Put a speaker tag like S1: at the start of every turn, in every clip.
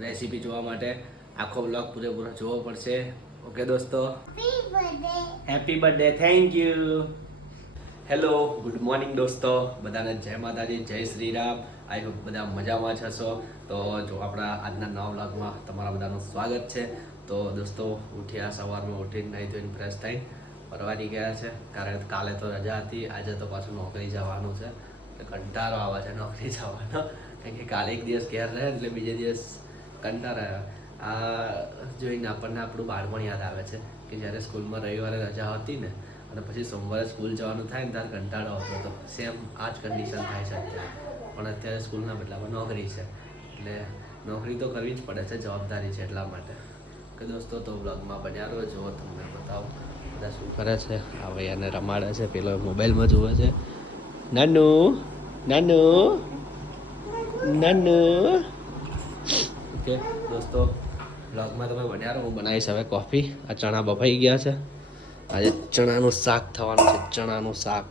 S1: Recipe જોવા માટે આખો બ્લોગ પૂરેપૂરો જોવો પડશે. ઓકે દોસ્તો? Happy birthday thank you hello good morning દોસ્તો. બધાને જય માતાજી, જય શ્રી રામ. આઈ હોપ બધા મજામાં હશો. તો જો આપણા આજના નવા બ્લોગમાં તમારા બધાનું સ્વાગત છે. તો દોસ્તો, ઉઠ્યા સવારમાં ઉઠીને નહીં ધોઈને ફ્રેશ થઈ ફરવાની ગયા છે. કારણ કે કાલે તો રજા હતી. આજે તો પાછું નોકરી જવાનું છે. કંટારો આવે છે નોકરી જવાનો. કારણ કે કાલે એક દિવસ ઘેર રહે, એટલે બીજે દિવસ કંટાળો આ જોઈને આપણને આપણું બાળપણ યાદ આવે છે કે જ્યારે સ્કૂલમાં રવિવારે રજા હતી ને, અને પછી સોમવારે સ્કૂલ જવાનું થાય ને, ત્યારે કંટાળો આવતો હતો. સેમ આ જ કન્ડિશન થાય છે અત્યારે. પણ અત્યારે સ્કૂલના બદલામાં નોકરી છે. એટલે નોકરી તો કરવી જ પડે છે, જવાબદારી છે એટલા માટે. કે દોસ્તો, તો બ્લોગમાં બન્યા રહો, જુઓ તમને બતાવો બધા શું કરે છે. આ ભાઈ રમાડે છે, પેલો મોબાઈલમાં જુએ છે. નાનું નાનું, નાનુ. ઓકે દોસ્તો બ્લોગમાં તમે બન્યા રહો, હું બનાવીશ હવે કોફી આ ચણા બફાઈ ગયા છે. આજે ચણાનું શાક થવાનું છે, ચણાનું શાક.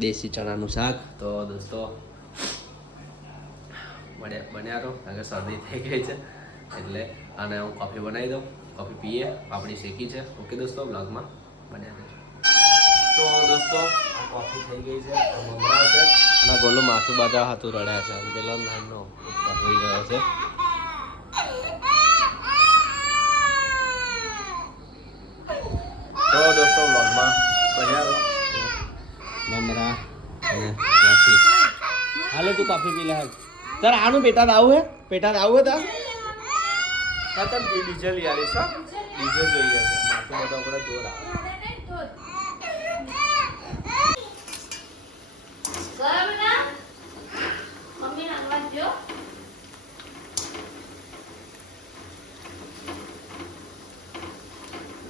S1: દેશી ચણાનું શાક. તો દોસ્તો, બન્યા બન્યા રહો. કારણ કે શરદી થઈ ગઈ છે, એટલે અને હું કોફી બનાવી દઉં. કોફી પીએ આપણી શેકી છે. ઓકે દોસ્તો બ્લોગમાં બન્યા રહેજો તો દોસ્તો, આ કોફી થઈ ગઈ છે, આ મમરા છે. અને ગોલું માથું બાજા હાથું રડ્યા છે. પેલો નાનો પકડી ગયો છે. તો દોસ્તો વ્લોગમાં બન્યા રહો મમરા અને કોફી હાલે તું કોફી પી લે તાર આનું પેટા આવું હે? પેટા આવું હે તાર? હા તાર ડીઝલ લઈ આવીશ ડીઝલ જોઈએ છે માથું બધા ઉપર જોર આવે
S2: ના મમ્મી નાખવા જો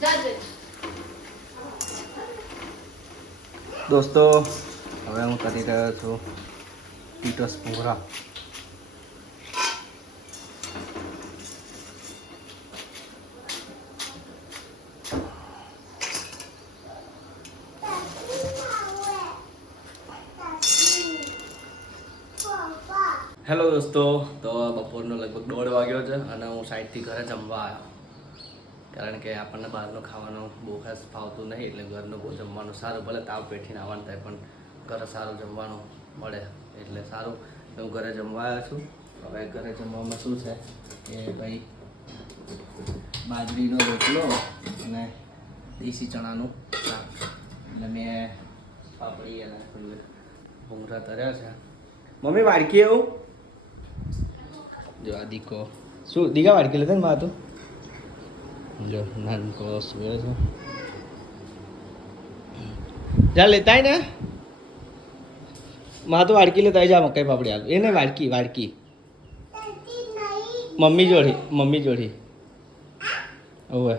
S2: જાજે
S1: દોસ્તો, હવે હું કરી રહ્યો છું ટીટોસ પૂરા. હેલો દોસ્તો, તો બપોરનો લગભગ દોઢ વાગ્યો છે અને હું સાઈડથી ઘરે જમવા આવ્યો. કારણ કે આપણને બહારનું ખાવાનું બહુ ખાસ ફાવતું નહીં, એટલે ઘરનું બહુ જમવાનું સારું, ભલે તાવ પેઠીને આવવાનું થાય, પણ ઘરે સારું જમવાનું મળે, એટલે સારું. હું ઘરે જમવા આવ્યો છું. હવે ઘરે જમવામાં શું છે કે ભાઈ બાજરીનો રોટલો અને દેશી ચણાનું શાક. એટલે મેં પાપડી અને ભૂંગરા તર્યા છે. મમ્મી, વાડકી એવું જો આ દીકો. શું દીકા વાડકી લેતા ને મા જો નાનકો સુવે છે. જા લેતાય ને. માં તો વાડકી લેતા જા મકાઈ પાપડી હાલ એને વાડકી વાડકી. મમ્મી જોડી મમ્મી જોડી. ઓવે.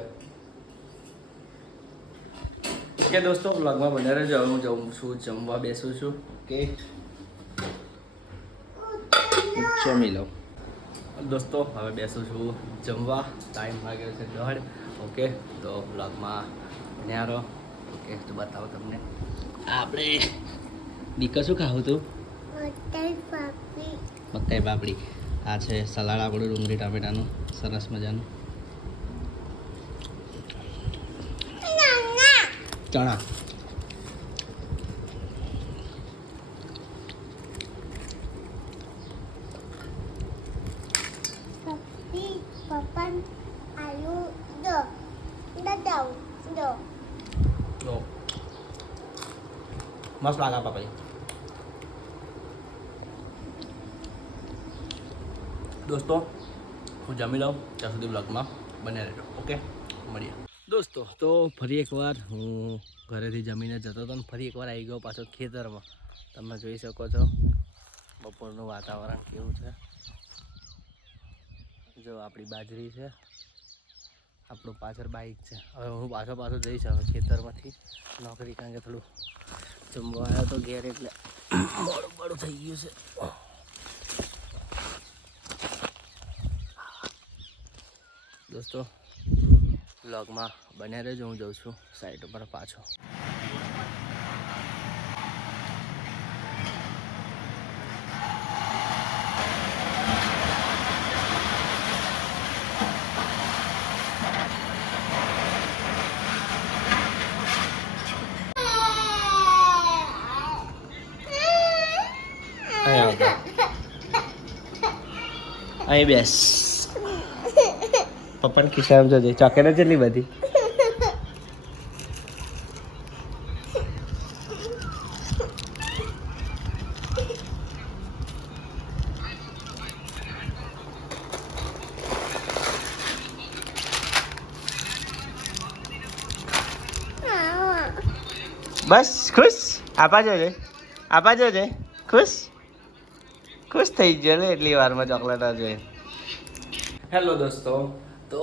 S1: કે દોસ્તો બ્લોગમાં બને રહેજો હવે હું જઉં છું જમવા બેસું છું. કે જમી લઉં દોસ્તો હવે બેસું છું જમવા. ટાઈમ લાગ્યો છે દોઢ. ઓકે તો બ્લોગમાં બન્યા રહો ઓકે તો બતાવો તમને. આપણે દીકર શું ખાવું તું મકાઈ પાપડી. આ છે સલાડ આપણું ડુંગળી ટામેટાનું. સરસ મજાનું. ચણા. જો મસ્ત લાગે પાપડી દોસ્તો હું જમી લઉં ત્યાં સુધી બ્લોગમાં બને રહેજો ઓકે મળીએ દોસ્તો તો ફરી એકવાર હું ઘરેથી જમીને જતો હતો ને ફરી એકવાર આવી ગયો પાછો ખેતરમાં તમે જોઈ શકો છો બપોરનું વાતાવરણ કેવું છે જો આપણી બાજરી છે આપણું પાછળ બાઇક છે. હવે હું પાછો પાછો જઈશ હવે ખેતરમાંથી. નોકરી કારણ કે થોડું જમવા આવ્યો તો ઘેર એટલે મોડું મોડું થઈ ગયું છે. દોસ્તો બ્લોગમાં બન્યા રહેજો, હું જઉં છું સાઈડ ઉપર પાછો. અહીં બેસ. પપ્પાને ખિસ્સામાં જોજે ચોકેટ કેટલી બધી. બસ, ખુશ? આપા જોજે. આપા જોજે. ખુશ? ખુશ થઈ ગયો ને એટલી વારમાં ચોકલેટ જોઈએ હેલો દોસ્તો. તો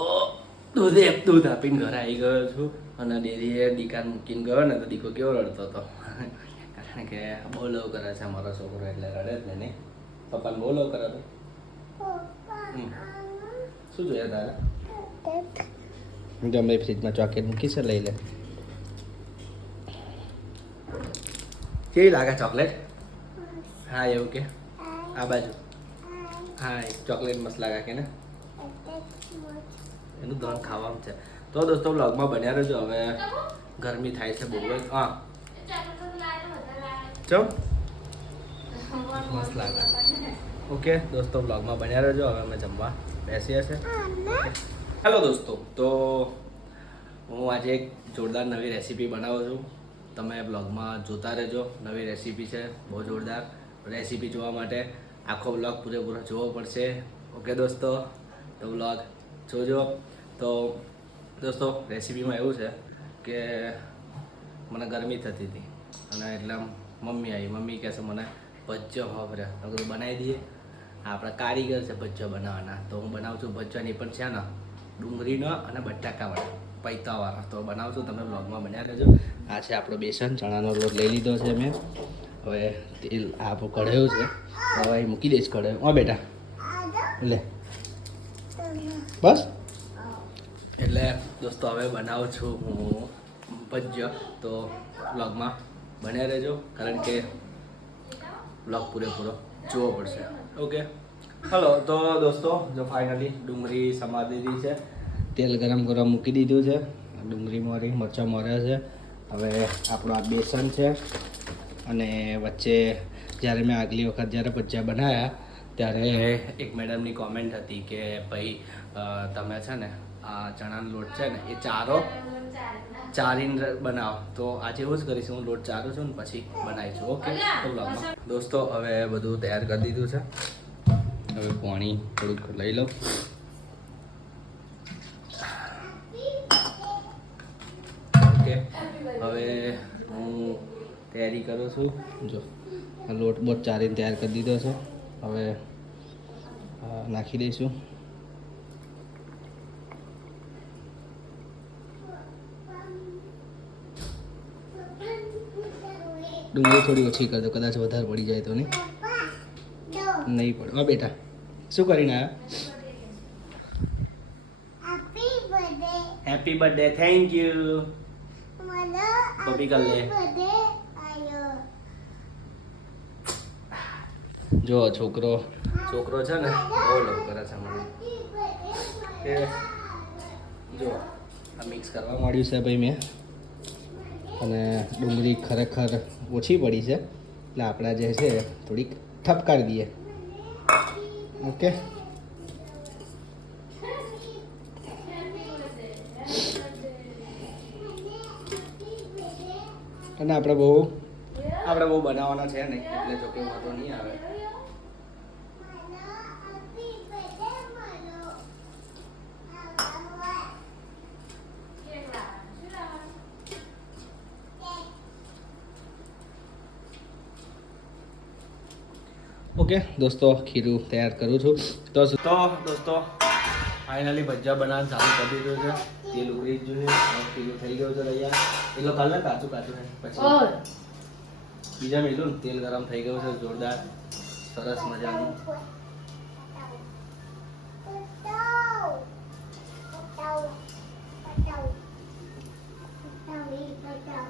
S1: દૂધે દૂધ આપીને ઘરે આવી ગયો છું અને ડેરીએ દીકાન મૂકીને ગયો ને તો દીકો કેવો રડતો હતો? કારણ કે બહુ લવ કરે છે મારો છોકરો એટલે રડે જ ને, નહીં? પપ્પાને બહુ લવ કરે તો. શું જોઈએ તારે? ગમે ફ્રીજમાં ચોકલેટ મૂકી છે, લઈ લે. કેવી લાગે ચોકલેટ હા, એવું કે. આ બાજુ. હા, એક ચોકલેટ મસ્ત લાગે ને. એનું ધોરણ ખાવાનું છે. તો દોસ્તો બ્લોગમાં બન્યા રહેજો. હવે ગરમી થાય છે બહુ હા. ચમ મસ્ત લાગે. ઓકે, દોસ્તો બ્લોગમાં બન્યા રહેજો. હવે અમે જમવા બેસીએ છે હેલો દોસ્તો, તો હું આજે એક જોરદાર નવી રેસીપી બનાવું છું. તમે બ્લોગમાં જોતા રહેજો. નવી રેસીપી છે, બહુ જોરદાર રેસીપી જોવા માટે. આખો બ્લોગ પૂરેપૂરો જોવો પડશે. ઓકે દોસ્તો. તો બ્લોગ જોજો. તો, દોસ્તો રેસીપીમાં એવું છે કે મને ગરમી થતી હતી. અને એટલે મમ્મી આવી. મમ્મી કહે છે, મને ભજીયો વાપરે તો બનાવી દઈએ. આપણા કારીગર છે ભજ્જો બનાવવાના. તો હું બનાવું છું ભજ્જાની પણ છે ને, ડુંગળીનો અને બટાકાવાળા, પૈતાવાળા. તો બનાવું છું, તમે બ્લોગમાં બન્યા રહેજો આ છે આપણો બેસન. ચણાનો લોટ લઈ લીધો છે મેં. હવે તેલ આ કઢાયું છે. હવે અહીં મૂકી દઈશ કઢાયું. હા, બેટા. લે. બસ? એટલે દોસ્તો, હવે બનાવું છું હું ભજ્ય. તો બ્લોગમાં બન્યા રહેજો, કારણ કે બ્લોગ પૂરેપૂરો જોવો પડશે. ઓકે? હલો, તો દોસ્તો, જો ફાઇનલી ડુંગળી સમાર દીધી છે. તેલ ગરમ કરવા મૂકી દીધું છે. ડુંગળી મોરી, મરચાં મોર્યા છે. હવે આપણું આ બેસન છે. અને વચ્ચે જ્યારે મેં આગલી વખત જ્યારે ભજીયા બનાવ્યા ત્યારે એક મેડમની કોમેન્ટ હતી કે, ભાઈ તમે છે ને, આ ચણાનો લોટ છે ને, એ ચારો ચારીને બનાવો. તો આજે એવું જ કરીશું, હું લોટ ચારું છું ને પછી બનાવીશું, ઓકે? તો દોસ્તો, હવે બધું તૈયાર કરી દીધું છે. હવે પાણી થોડુંક લઈ લઉં. ઓકે? હવે તૈયારી કરું છું. જો આ લોટ બોટ ચારીને તૈયાર કરી દીધો છે. હવે નાખી દઈશું. ડુંગળી થોડી ઓછી કરજો કદાચ વધારે પડી જાય તો નહીં. નહીં પડે. હા બેટા શું કરીને આવ્યા હેપી બર્થડે થેન્ક યુ પપ્પી કર લે જો છોકરો છોકરો છે ને, બહુ લવ કરે છે મને. જો, આ મિક્સ કરવા માંડ્યું છે ભાઈ મેં. અને ડુંગળી ખરેખર ઓછી પડી છે. એટલે આપણા જે છે, થોડીક ઠપકારી દઈએ. ઓકે? અને આપણે બહુ આપણે બહુ બનાવવાના છે નહીં, એટલે જો કે વાંધો નહીં આવે. ઓકે દોસ્તો ખીરું તૈયાર કરું છું. તો તો દોસ્તો ફાઇનલી ભજીયા બનાવવાનું ચાલુ કરી દીધું છે. તેલ ઉગરી જ જોઈએ ખીરું થઈ ગયું છે તૈયાર. એટલો કાલ ને કાચું કાચું છે. પછી બીજા મેલું ને તેલ ગરમ થઈ ગયું છે. જોરદાર. સરસ મજાનું. આ નાનકો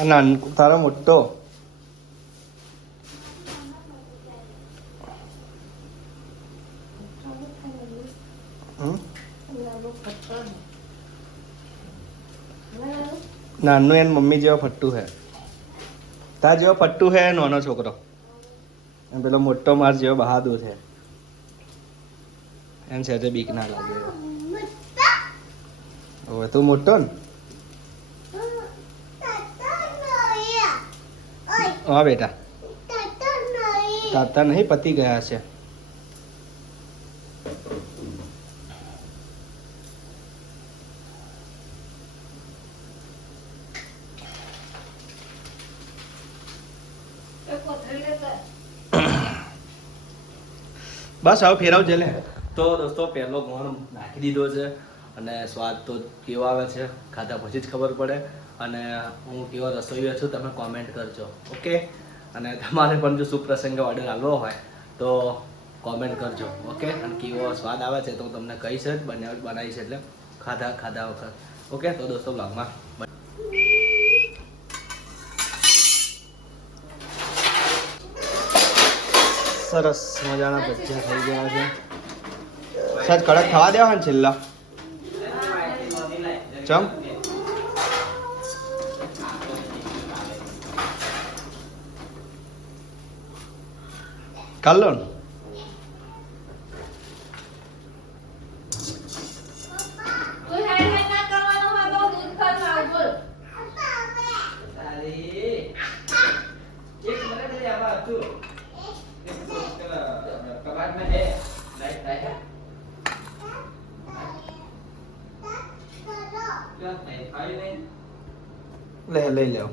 S1: તારો મોટો નાનું એન મમ્મી જેવો ફટ્ટુ હે તાર જેવો પટ્ટુ હે નાનો છોકરો એમ પેલો મોટો માર જેવો બહાદુર છે એમ છે બીક ના લાગે હવે તું મોટો ને હા બેટા. તાતા નહીં. પતી ગયા છે. બસ હવે ફેરવ છે લે તો દોસ્તો પહેલો ગોળ નાખી દીધો છે અને સ્વાદ તો કેવો આવે છે ખાધા પછી જ ખબર પડે. અને હું કેવો રસોઈયો છું તમે કોમેન્ટ કરજો ઓકે અને તમારે પણ જો સુપ્રસંગે ઓર્ડર આવવો હોય, તો કોમેન્ટ કરજો ઓકે અને કેવો સ્વાદ આવે છે તો હું તમને કહીશ જ, બનાવ બનાવીશ એટલે ખાધા ખાધા વખત ઓકે તો દોસ્તો બ્લોગમાં સરસ મજાના ભજીયા થઈ ગયા છે. સાહેબ, કડક થવા દેવા છેલ્લા? ચમ? કાલો ને
S2: તું હેડ હેડ ના કરવાનું હોય તો દૂધ ખાવાનું આવું બોલ
S1: લે લઈ લેવ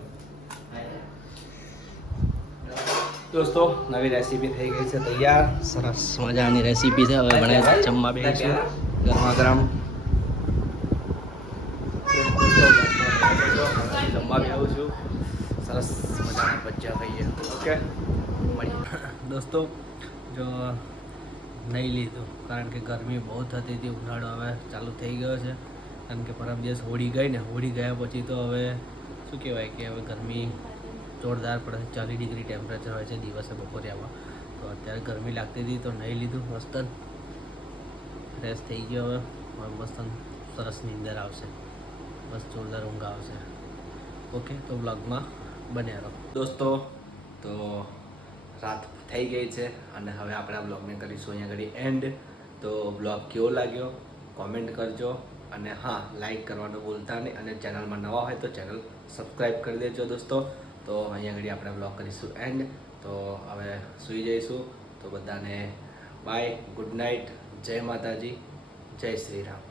S1: દોસ્તો નવી રેસીપી થઈ ગઈ છે તૈયાર. સરસ મજાની રેસીપી છે. હવે બનાવી જમવા બેસીશું. ગરમા ગરમ. જમવા બી આવું છું. સરસ મજાના ભજીયા ખાઈએ. ઓકે? દોસ્તો જો નહીં લીધું કારણ કે ગરમી બહુ થતી હતી ઉનાળો હવે ચાલુ થઈ ગયો છે. કારણ કે પરમ દિવસ હોળી ગઈ ને હોળી ગયા પછી તો હવે શું કહેવાય કે હવે ગરમી જોરદાર પડે ચાલીસ ડિગ્રી ટેમ્પરેચર હોય છે દિવસે બપોરે આવા. તો અત્યારે ગરમી લાગતી હતી તો નહીં લીધું. મસ્ત ફ્રેશ થઈ ગયો હવે. મસ્ત સરસ નીંદર આવશે. બસ જોરદાર ઊંઘ આવશે. ઓકે, તો બ્લોગમાં બન્યા રહો. દોસ્તો, તો રાત થઈ ગઈ છે અને હવે આપણે આ બ્લોગને કરીશું અહીંયા આગળ એન્ડ તો બ્લોગ કેવો લાગ્યો? કોમેન્ટ કરજો. અને હા લાઈક કરવાનું ભૂલતા નહીં. અને ચેનલમાં નવા હોય તો ચેનલ સબસ્ક્રાઈબ કરી દેજો દોસ્તો. તો અહીંયા આગળ આપણે બ્લોગ કરીશું એન્ડ તો હવે સૂઈ જઈશું. તો બધાને બાય ગુડ નાઇટ જય માતાજી. જય શ્રી રામ.